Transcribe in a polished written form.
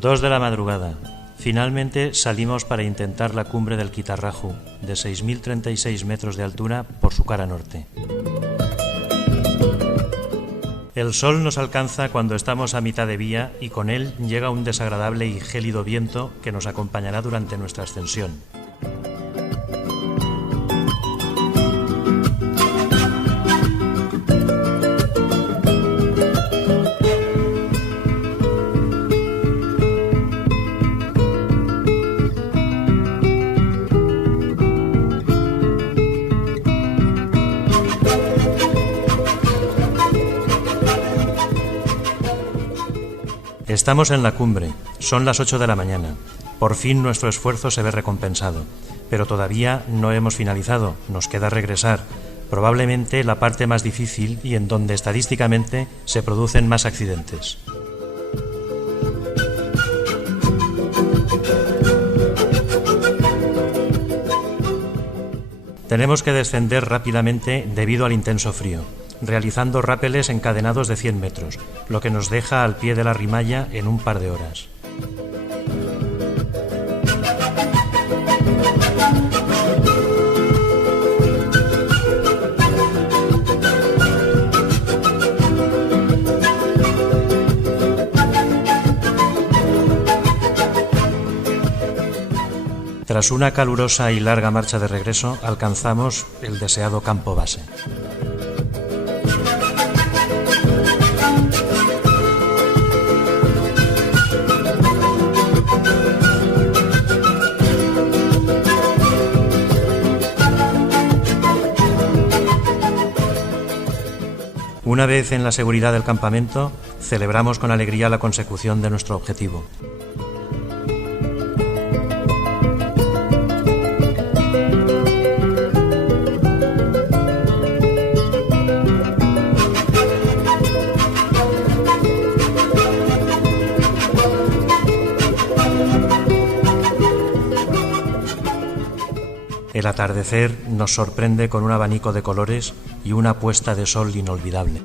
2 de la madrugada. Finalmente salimos para intentar la cumbre del Quitarraju, de 6.036 metros de altura por su cara norte. El sol nos alcanza cuando estamos a mitad de vía y con él llega un desagradable y gélido viento que nos acompañará durante nuestra ascensión. Estamos en la cumbre, son las 8 de la mañana. Por fin nuestro esfuerzo se ve recompensado, pero todavía no hemos finalizado, nos queda regresar, probablemente la parte más difícil y en donde estadísticamente se producen más accidentes. Tenemos que descender rápidamente debido al intenso frío, realizando rápeles encadenados de 100 metros, lo que nos deja al pie de la Rimalla en un par de horas. Tras una calurosa y larga marcha de regreso, alcanzamos el deseado campo base. Una vez en la seguridad del campamento, celebramos con alegría la consecución de nuestro objetivo. El atardecer nos sorprende con un abanico de colores y una puesta de sol inolvidable.